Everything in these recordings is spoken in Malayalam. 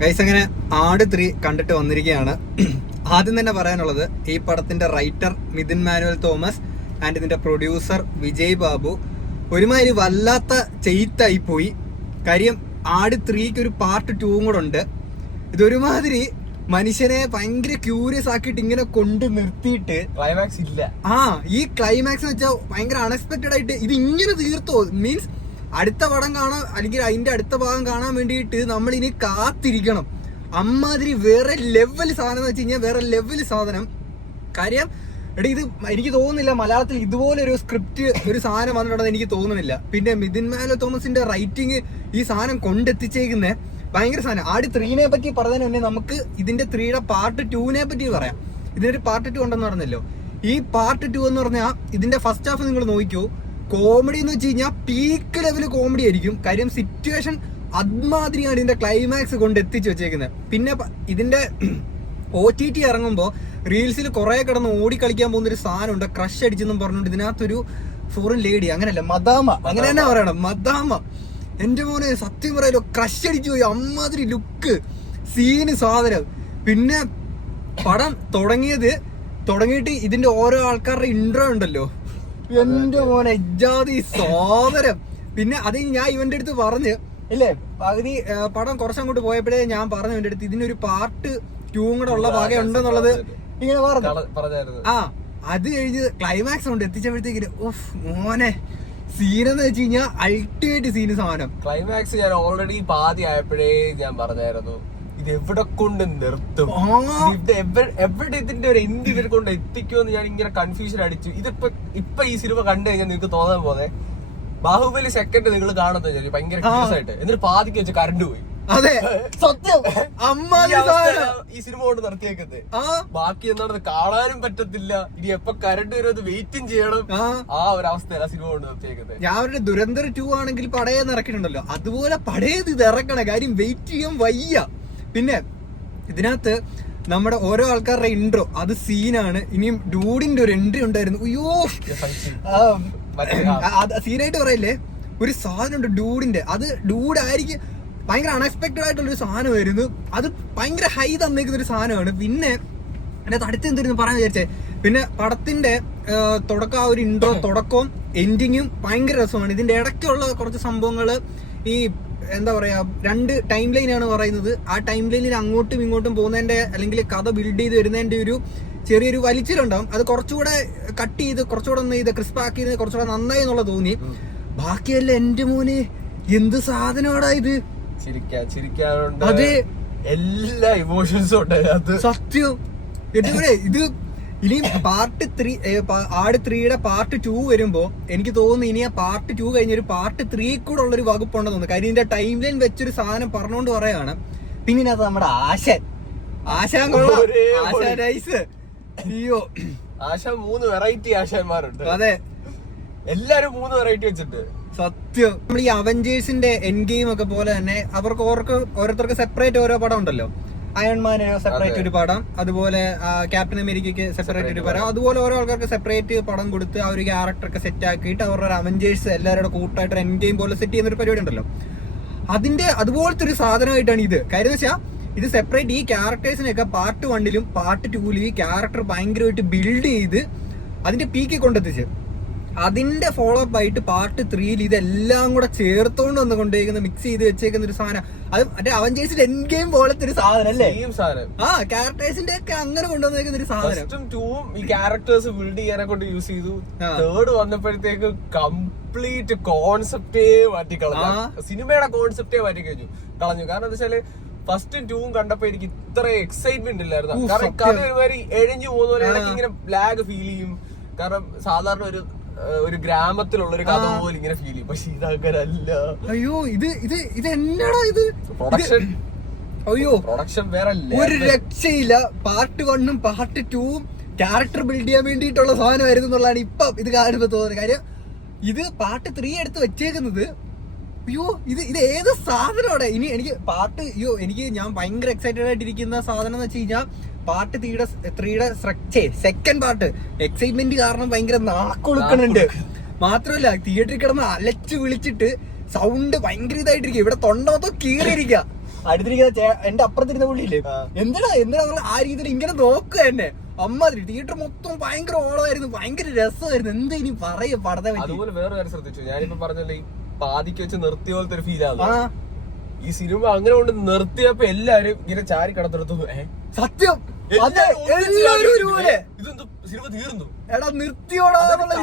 ഗൈസ്, അങ്ങനെ ആട് 3 കണ്ടിട്ട് വന്നിരിക്കുകയാണ്. ആദ്യം തന്നെ പറയാനുള്ളത്, ഈ പടത്തിന്റെ റൈറ്റർ മിഥുൻ മാനുവൽ തോമസ് ആൻഡ് ഇതിന്റെ പ്രൊഡ്യൂസർ വിജയ് ബാബു ഒരുമാതിരി വല്ലാത്ത ചെയ്ത്തായി പോയി. കാര്യം ആട് 3ക്ക് ഒരു പാർട്ട് 2 കൂടെ ഉണ്ട്. ഇതൊരുമാതിരി മനുഷ്യനെ ഭയങ്കര ക്യൂരിയസ് ആക്കിയിട്ട് ഇങ്ങനെ കൊണ്ട് നിർത്തിയിട്ട് ക്ലൈമാക്സ് ഇല്ല. ഈ ക്ലൈമാക്സ് വെച്ചാൽ ഭയങ്കര അൺഎക്സ്പെക്ടഡ് ആയിട്ട് ഇത് ഇങ്ങനെ തീർത്തോ, മീൻസ് അടുത്ത പടം കാണാൻ അല്ലെങ്കിൽ അതിന്റെ അടുത്ത ഭാഗം കാണാൻ വേണ്ടിയിട്ട് നമ്മൾ ഇനി കാത്തിരിക്കണം. അമ്മാതിരി വേറെ ലെവൽ സാധനം എന്ന് വെച്ച് കഴിഞ്ഞാൽ വേറെ ലെവൽ സാധനം. കാര്യം എടാ, ഇത് എനിക്ക് തോന്നുന്നില്ല മലയാളത്തിൽ ഇതുപോലെ ഒരു സ്ക്രിപ്റ്റ് ഒരു സാധനം വന്നിട്ടുണ്ടെന്ന് എനിക്ക് തോന്നുന്നില്ല. പിന്നെ മിഥുൻ മാനുവൽ തോമസിന്റെ റൈറ്റിംഗ് ഈ സാധനം കൊണ്ടെത്തിച്ചേക്കുന്നേ ഭയങ്കര സാധനം. ആട് 3നെ പറ്റി പറഞ്ഞതിന് മുന്നേ നമുക്ക് ഇതിന്റെ 3യുടെ പാർട്ട് 2നെ പറ്റി പറയാം. ഇതിനൊരു പാർട്ട് 2 ഉണ്ടെന്ന് പറഞ്ഞല്ലോ. ഈ പാർട്ട് 2 എന്ന് പറഞ്ഞാൽ ഇതിന്റെ ഫസ്റ്റ് ഹാഫ് നിങ്ങൾ നോക്കിക്കോ, കോമഡി എന്ന് വെച്ച് കഴിഞ്ഞാൽ പീക്ക് ലെവൽ കോമഡി ആയിരിക്കും. കാര്യം സിറ്റുവേഷൻ അദ്മാതിരിയാണ് ഇതിന്റെ ക്ലൈമാക്സ് കൊണ്ട് എത്തിച്ചു വെച്ചേക്കുന്നത്. പിന്നെ ഇതിന്റെ OTT ഇറങ്ങുമ്പോൾ റീൽസിൽ കുറെ കിടന്ന് ഓടിക്കളിക്കാൻ പോകുന്ന ഒരു സാധനം ഉണ്ട്, ക്രഷ് അടിച്ചെന്നും പറഞ്ഞുകൊണ്ട്. ഇതിനകത്തൊരു ഫോറിൻ ലേഡി, അങ്ങനെയല്ല മദാമ, അങ്ങനെ തന്നെ പറയണം, മദാമ. എന്റെ മോനെ സത്യം പറയാലോ, ക്രഷ് അടിച്ചു പോയി. അമ്മാതിരി ലുക്ക് സീന് സാധനം. പിന്നെ പടം തുടങ്ങിയിട്ട് ഇതിന്റെ ഓരോ ആൾക്കാരുടെ ഇൻട്രോ ഉണ്ടല്ലോ, എന്റെ മോനെ ഇജാതി സാധനം. പിന്നെ അത് ഞാൻ ഇവന്റെ അടുത്ത് പറഞ്ഞ് ഇല്ലേ, പകുതി പടം കുറച്ചങ്ങോട്ട് പോയപ്പോഴേ ഞാൻ പറഞ്ഞു ഇവന്റെ അടുത്ത് ഇതിനൊരു പാർട്ട് 2 കൂടെ ഉള്ള ഭാഗം ഉണ്ടെന്നുള്ളത് ഇങ്ങനെ പറഞ്ഞു. അത് കഴിഞ്ഞ് ക്ലൈമാക്സ് കൊണ്ട് എത്തിച്ചപ്പോഴത്തേക്കിന് മോനെ സീനെന്ന് വെച്ച് കഴിഞ്ഞാൽ അൾട്ടിമേറ്റ് സീന് സാധനം. ക്ലൈമാക്സ് ഞാൻ ഓൾറെഡി പാതി ആയപ്പോഴേ ഞാൻ പറഞ്ഞായിരുന്നു, ഇത് എവിടെ കൊണ്ട് നിർത്തും, എവിടെ ഇതിന്റെ ഒരു എന്ത് ഇവർ കൊണ്ട് എത്തിക്കുമെന്ന് ഞാൻ ഇങ്ങനെ കൺഫ്യൂഷൻ അടിച്ചു. ഇപ്പൊ ഈ സിനിമ കണ്ടു കഴിഞ്ഞാൽ നിങ്ങൾക്ക് തോന്നാൻ പോലെ ബാഹുബലി സെക്കൻഡ് നിങ്ങൾ കാണുന്ന ഭയങ്കര ക്യൂസ് ആയിട്ട്, എന്നിട്ട് പാതിക്ക് വെച്ച് കറണ്ട് പോയി. അതെ, സത്യം. ഈ സിനിമ കൊണ്ട് നിർത്തിയേക്കുന്നത് ബാക്കി എന്താണെന്ന് കാണാനും പറ്റത്തില്ല. ഇനി എപ്പൊ കറണ്ട് വരുന്നത് വെയിറ്റും ചെയ്യണം. ആ ഒരു അവസ്ഥയല്ല സിനിമ കൊണ്ട് നിർത്തിയേക്കുന്നത്. ഞാൻ അവരുടെ ദുരന്തർ 2 ആണെങ്കിൽ പടയെന്ന് ഇറക്കിയിട്ടുണ്ടല്ലോ, അതുപോലെ പടയത് ഇത് ഇറക്കണ കാര്യം വെയിറ്റ് ചെയ്യാൻ വയ്യ. പിന്നെ ഇതിനകത്ത് നമ്മുടെ ഓരോ ആൾക്കാരുടെ ഇൻട്രോ അത് സീനാണ്. ഇനിയും ഡൂഡിന്റെ ഒരു എൻട്രി ഉണ്ടായിരുന്നു. അയ്യോ, സീനായിട്ട് പറയില്ലേ, ഒരു സാധനം ഉണ്ട് ഡൂഡിന്റെ. അത് ഡൂഡായിരിക്കും, ഭയങ്കര അൺഎക്സ്പെക്ടഡ് ആയിട്ടുള്ള ഒരു സാധനമായിരുന്നു. അത് ഭയങ്കര ഹൈ തന്നേക്കുന്ന ഒരു സാധനമാണ്. പിന്നെ അതിനകത്ത് അടുത്ത് എന്തായിരുന്നു പറയാൻ വിചാരിച്ചേ, പിന്നെ പടത്തിന്റെ തുടക്കം, ആ ഒരു ഇൻട്രോ തുടക്കവും എൻഡിങ്ങും ഭയങ്കര രസമാണ്. ഇതിന്റെ ഇടയ്ക്കുള്ള കുറച്ച് സംഭവങ്ങള്, ഈ എന്താ പറയാ, 2 ടൈം ലൈനാണ് പറയുന്നത്. ആ ടൈം ലൈനിൽ അങ്ങോട്ടും ഇങ്ങോട്ടും പോകുന്നതിന്റെ അല്ലെങ്കിൽ കഥ ബിൽഡ് ചെയ്ത് വരുന്നതിന്റെ ഒരു ചെറിയൊരു വലിച്ചിലുണ്ടാവും. അത് കുറച്ചുകൂടെ കട്ട് ചെയ്ത് കുറച്ചുകൂടെ ഒന്ന് ഇത് ക്രിസ്പ് ആക്കിയത് കുറച്ചുകൂടെ നന്നായി എന്നുള്ള തോന്നി. ബാക്കിയല്ല എന്റെ മോനെ എന്ത് സാധനമാടാ ഇത്. ചിരിക്കാനുണ്ട്, അതെ, എല്ലാ ഇമോഷൻസും ഉണ്ട് സത്യം. എന്നിട്ട് ഇത് ഇനി പാർട്ട് 3 ആട് 3യുടെ പാർട്ട് 2 വരുമ്പോ എനിക്ക് തോന്നുന്നു ഇനി ആ പാർട്ട് 2 കഴിഞ്ഞൊരു പാർട്ട് 3 കൂടെ ഉള്ളൊരു വകുപ്പുണ്ടെന്ന് തോന്നുന്നു. കാര്യം ഇതിന്റെ ടൈം ലൈൻ വെച്ചൊരു സാധനം പറഞ്ഞുകൊണ്ട് പറയാണ്. പിന്നെ അത് നമ്മുടെ ആശാൻ കൊള്ളാം, നൈസ്. അയ്യോ, 3 വെറൈറ്റി ആശാന്മാരുണ്ട്. അതെ, എല്ലാരും 3 വെറൈറ്റി വെച്ചിട്ട് സത്യം. നമ്മൾ ഈ അവഞ്ചേഴ്സിന്റെ എൻഡ് ഗെയിം ഒക്കെ പോലെ തന്നെ അവർക്ക് ഓരോരുത്തർക്ക് സെപ്പറേറ്റ് ഓരോ പടം ഉണ്ടല്ലോ. അയൺമാന് സെപ്പറേറ്റ് ഒരു പടം, അതുപോലെ ക്യാപ്റ്റൻ അമേരിക്കയ്ക്ക് സെപ്പറേറ്റ് ഒരു പടം, അതുപോലെ ഓരോ ആൾക്കാർക്ക് സെപ്പറേറ്റ് പടം കൊടുത്ത് ആ ഒരു ക്യാരക്ടറൊക്കെ സെറ്റ് ആക്കിയിട്ട് അവരുടെ അവഞ്ചേഴ്സ് എല്ലാവരുടെ കൂട്ടായിട്ട് എൻഡ് ഗെയിം പോലെ സെറ്റ് ചെയ്യുന്ന ഒരു പരിപാടി ഉണ്ടല്ലോ. അതിന്റെ അതുപോലത്തെ ഒരു സാധനമായിട്ടാണ് ഇത്. കാര്യം വെച്ചാൽ ഇത് സെപ്പറേറ്റ് ഈ ക്യാരക്ടേഴ്സിനെയൊക്കെ പാർട്ട് 1ലും പാർട്ട് 2ലും ഈ ക്യാരക്ടർ ഭയങ്കരമായിട്ട് ബിൽഡ് ചെയ്ത് അതിന്റെ പീക്കിൽ കൊണ്ടെത്തിച്ച് അതിന്റെ ഫോളോ അപ്പ് ആയിട്ട് പാർട്ട് 3ൽ ഇതെല്ലാം കൂടെ ചേർത്തോണ്ട് വന്ന് കൊണ്ടുപോയിരിക്കുന്ന മിക്സ് ചെയ്ത് വെച്ചേക്കുന്ന ഒരു സാധനം. അത് മറ്റേ അവഞ്ചേഴ്സിന്റെ എൻഡ് ഗെയിം പോലത്തെ ഒരു സാധനം അല്ലേ, ക്യാരക്ടേഴ്സിന്റെ ഒക്കെ അങ്ങനെ കൊണ്ടുവന്നേക്കുന്ന ഒരു സാധനം. ഈ ക്യാരക്ടേഴ്സ് ബിൽഡ് ചെയ്യാനെ കൊണ്ട് യൂസ് ചെയ്തു. തേർഡ് വന്നപ്പോഴത്തേക്ക് കംപ്ലീറ്റ് കോൺസെപ്റ്റേ മാറ്റിക്കളഞ്ഞു, സിനിമയുടെ കോൺസെപ്റ്റേ മാറ്റിക്കളഞ്ഞു. കാരണം എന്താ വെച്ചാല് ഫസ്റ്റും 2ഉം കണ്ടപ്പോ എനിക്ക് ഇത്ര എക്സൈറ്റ്മെന്റ് ഇല്ലായിരുന്നു. കാരണം കഥ ഒരുമാതിരി എഴിഞ്ഞു പോകുന്ന പോലെ എനിക്ക് ഇങ്ങനെ ലാഗ് ഫീൽ ചെയ്യും. കാരണം സാധാരണ ഒരു ഗ്രാമത്തിലുള്ള ഒരു കഥ പോലെ ഇങ്ങനെ ഫീൽ ചെയ്യും. പക്ഷെ ഇതങ്ങനല്ല. അയ്യോ, ഇത് എന്നാടാ ഇത് പ്രൊഡക്ഷൻ വേറെ ഒരു രക്ഷയില്ല. പാർട്ട് 1ഉം പാർട്ട് 2ഉം ക്യാരക്ടർ ബിൽഡ് ചെയ്യാൻ വേണ്ടിയിട്ടുള്ള സാധനമായിരുന്നു എന്നുള്ളതാണ് ഇപ്പൊ ഇത് കാണുമ്പോ തോന്നുന്നത്. കാര്യം ഇത് പാർട്ട് 3 എടുത്ത് വെച്ചേക്കുന്നത്. അയ്യോ, ഇത് ഏത് സാധനമാണ്. ഇനി എനിക്ക് എനിക്ക് ഞാൻ ഭയങ്കര എക്സൈറ്റഡ് ആയിട്ടിരിക്കുന്ന സാധനം എന്ന് വെച്ച് കഴിഞ്ഞാൽ പാർട്ട് 3യുടെ സെക്കൻഡ് പാർട്ട്. എക്സൈറ്റ്മെന്റ് കാരണം ഭയങ്കര നാക്കൊടുക്കണുണ്ട്. മാത്രമല്ല തിയേറ്ററിൽ കിടന്ന് അലച്ചു വിളിച്ചിട്ട് സൗണ്ട് ഭയങ്കര ഇതായിട്ടിരിക്കുക. ഇവിടെ തൊണ്ട മൊത്തം കീറിയിരിക്കുക. അടുത്തിരിക്കുന്ന എന്റെ അപ്പുറത്തിരുന്ന പുള്ളിയില്ലേ, എന്തിനാ നമ്മൾ ആ രീതിയിൽ ഇങ്ങനെ നോക്കുക തന്നെ. അമ്മാതിരി തിയേറ്റർ മൊത്തം ഭയങ്കര ഓളമായിരുന്നു, ഭയങ്കര രസമായിരുന്നു. എന്താ ഇനി പറയാ പടത്തെ പറ്റി. അതുപോലെ വേറെ കാര്യം ശ്രദ്ധിച്ചു, ഞാനിപ്പോ പറഞ്ഞല്ലേ ഈ പാതിക്ക് വെച്ച് നിർത്തിയ പോലത്തെ ഒരു ഫീലാണ് ഈ സിനിമ. അങ്ങനെ കൊണ്ട് നിർത്തിയപ്പോ എല്ലാരും ഇങ്ങനെ ചാരി കടത്തെടുത്തു. സത്യം ഇതെന്ത് സിനിമ തീർന്നു എടാ നിർത്തിയോടാന്നുള്ള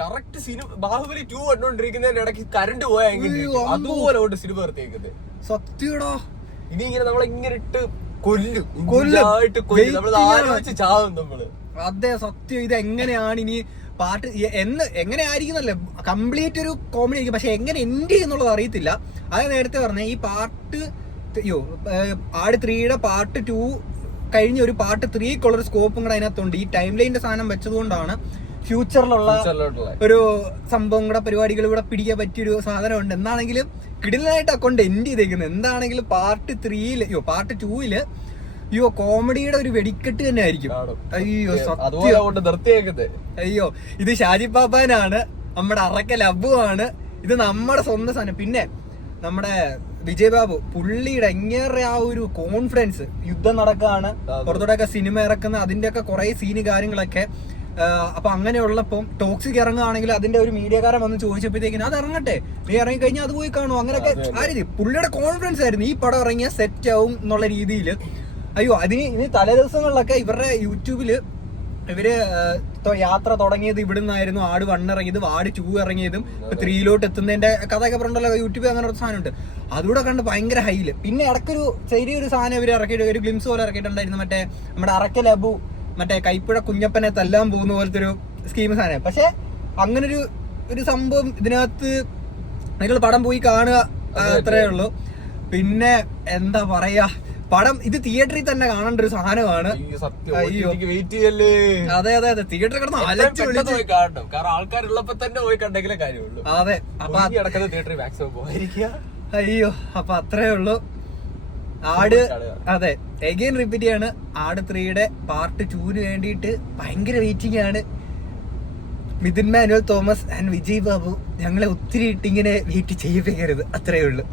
കറക്റ്റ് സിനിമ. ബാഹുബലി 2 കണ്ടോണ്ടിരിക്കുന്നതിന്റെ ഇടയ്ക്ക് കറണ്ട് പോയാ അതുപോലെ കൊണ്ട് സിനിമ നിർത്തിയേക്കുന്നത്. സത്യടാ. ഇനി ഇങ്ങനെ നമ്മളിങ്ങനെ ഇട്ട് കൊല്ലും. നമ്മള് അതെ സത്യം. ഇത് എങ്ങനെയാണ് ഇനി പാട്ട് എങ്ങനെയായിരിക്കുന്നല്ലേ, കംപ്ലീറ്റ് ഒരു കോമഡി ആയിരിക്കും, പക്ഷെ എങ്ങനെ എൻഡ് ചെയ്യുന്നുള്ളത് അറിയത്തില്ല. അത് നേരത്തെ പറഞ്ഞ ഈ പാർട്ട് ആട് 3യുടെ പാർട്ട് 2 കഴിഞ്ഞ ഒരു പാർട്ട് 3ക്കുള്ളൊരു സ്കോപ്പും കൂടെ അതിനകത്തുണ്ട്. ഈ ടൈം ലൈനിന്റെ സാധനം വെച്ചതുകൊണ്ടാണ് ഫ്യൂച്ചറിലുള്ള ഒരു സംഭവം കൂടെ പരിപാടികൾ കൂടെ പിടിക്കാൻ പറ്റിയൊരു സാധനമുണ്ട്. എന്നാണെങ്കിലും കിടിലനായിട്ട് അക്കൗണ്ട് എൻഡ് ചെയ്തേക്കുന്നത്. എന്താണെങ്കിലും പാർട്ട് 2ല് കോമഡിയുടെ ഒരു വെടിക്കെട്ട് തന്നെ ആയിരിക്കും. അയ്യോ നിർത്തിയേക്കുന്നത്. അയ്യോ ഇത് ഷാജി പാപ്പാനാണ്, നമ്മുടെ അറക്കൽ അബുവാണ്, ഇത് നമ്മുടെ സ്വന്തം സാധനം. പിന്നെ നമ്മുടെ വിജയ് ബാബു പുള്ളിയുടെ എങ്ങനെ ആ ഒരു കോൺഫിഡൻസ്, യുദ്ധം നടക്കുകയാണ്, പുറത്തോടൊക്കെ സിനിമ ഇറക്കുന്ന അതിന്റെ ഒക്കെ കുറെ സീന് കാര്യങ്ങളൊക്കെ. അപ്പൊ അങ്ങനെയുള്ളപ്പം ടോക്സിക് ഇറങ്ങുകയാണെങ്കിൽ അതിന്റെ ഒരു മീഡിയക്കാരൻ വന്ന് ചോദിച്ചപ്പോഴത്തേക്കിന് അത് ഇറങ്ങട്ടെ, നീ ഇറങ്ങി കഴിഞ്ഞാൽ അത് പോയി കാണും, അങ്ങനെയൊക്കെ ആ രീതി പുള്ളിയുടെ കോൺഫിഡൻസ് ആയിരുന്നു. ഈ പടം ഇറങ്ങിയ സെറ്റ് ആവും എന്നുള്ള രീതിയിൽ. അയ്യോ ഇനി തലേ ദിവസങ്ങളിലൊക്കെ ഇവരുടെ യൂട്യൂബില് ഇവര് യാത്ര തുടങ്ങിയത് ഇവിടുന്നായിരുന്നു. ആട് 1 ഇറങ്ങിയതും ആട് 2 ഇറങ്ങിയതും ഇപ്പൊ 3 എത്തുന്നതിന്റെ കഥയൊക്കെ പറഞ്ഞല്ലോ യൂട്യൂബിൽ. അങ്ങനെ ഒരു സാധനം ഉണ്ട്, അതുകൂടെ കണ്ട് ഭയങ്കര ഹൈല്. പിന്നെ ഇടയ്ക്കൊരു ചെറിയൊരു സാധനം ഇവര് ഇറക്കിയിട്ട് ഒരു ഗ്ലിംസ് പോലെ ഇറക്കിയിട്ടുണ്ടായിരുന്നു, മറ്റേ നമ്മുടെ അറക്കൽ അബു മറ്റേ കൈപ്പുഴ കുഞ്ഞപ്പനെ തല്ലാൻ പോകുന്ന പോലത്തെ ഒരു സ്കീം സാധനം. പക്ഷെ അങ്ങനൊരു സംഭവം ഇതിനകത്ത് നിങ്ങൾ പടം പോയി കാണുക, അത്രേ ഉള്ളൂ. പിന്നെ എന്താ പറയാ, പടം ഇത് തിയേറ്ററിൽ തന്നെ കാണേണ്ട ഒരു സാധനമാണ്. അയ്യോ അതെ തിയേറ്ററിൽ കിടന്ന് അലച്ചു വിളിച്ച് കാണണം, കാരണം ആൾക്കാരുള്ളപ്പോ തന്നെ പോയി കണ്ടെങ്കിലേ കാര്യമുള്ളൂ. അതെ അപ്പൊ തിയേറ്ററിൽ മാക്സിമം പോയിരിക്കുക. അയ്യോ അപ്പൊ അത്രേ ഉള്ളൂ. ആട് അതെ എഗെയിൻ റിപ്പീറ്റ് ചെയ്യാണ്, ആട് 3യുടെ പാർട്ട് 2 വേണ്ടിയിട്ട് ഭയങ്കര വെയിറ്റിംഗ് ആണ്. മിഥുൻ മാനുവൽ തോമസ് ആൻഡ് വിജയ് ബാബു ഞങ്ങളെ ഒത്തിരി ഇട്ടിങ്ങനെ വെയിറ്റ് ചെയ്യിപ്പിക്കരുത്, അത്രേ ഉള്ളൂ.